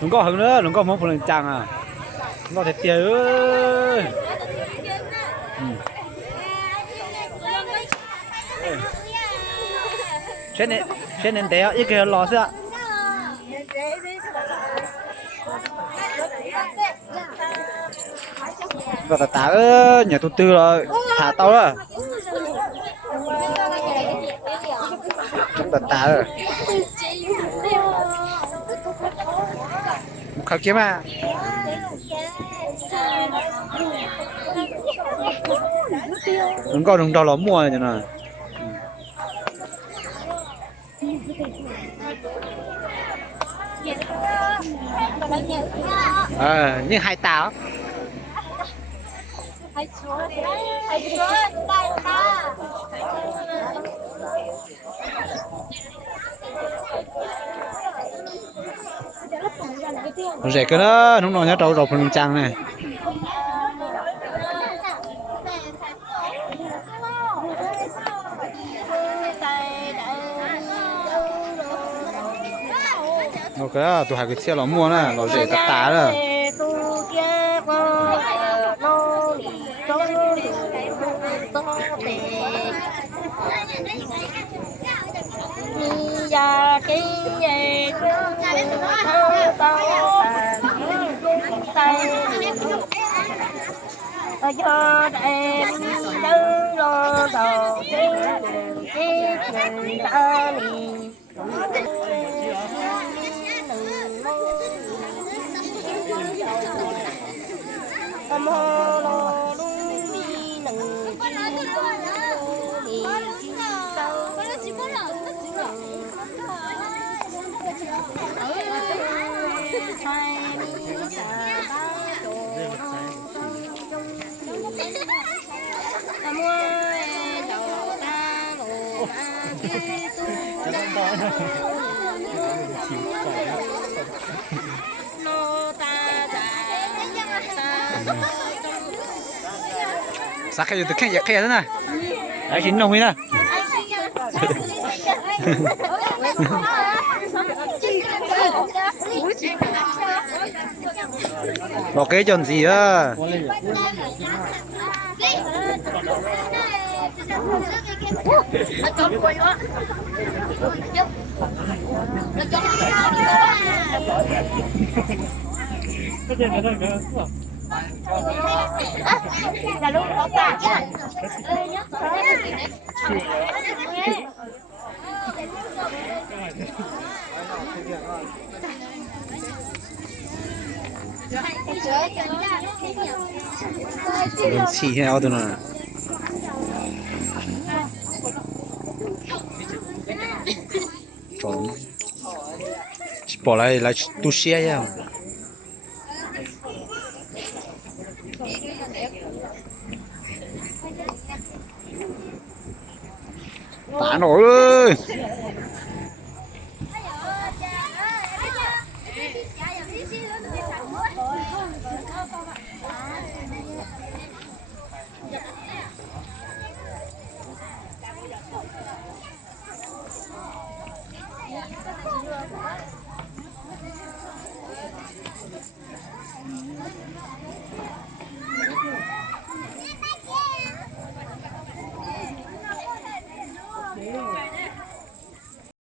đừng có hứng nữa, đừng có mong phụ lần chàng à, đừng có thể tiền ơi. Trên nền té ít cái lò xưa. Và tả ơi, nhà tu tư rồi, thả tao đó. Chúng ta tả rồi. Một khắc kiếm à. Đừng có đừng đào lắm mua này nè. Nhưng hai tao. Rẻ cái đó, nó nhớ trâu rộp phần trăng này. Ok, tụi hai cái xe nó mua nè, nó rẻ tất cả rồi. Giờ cái gì cho em đứng lo đầu cái người ta liền Sao cái từ cái thế này? Đấy chín nồng nè. Bỏ cái chọn gì á? là lúc đó cả Đừng xì heo tụi nó. Trốn. Chỉ bỏ lại tu xe nha. Tả nổi ơi.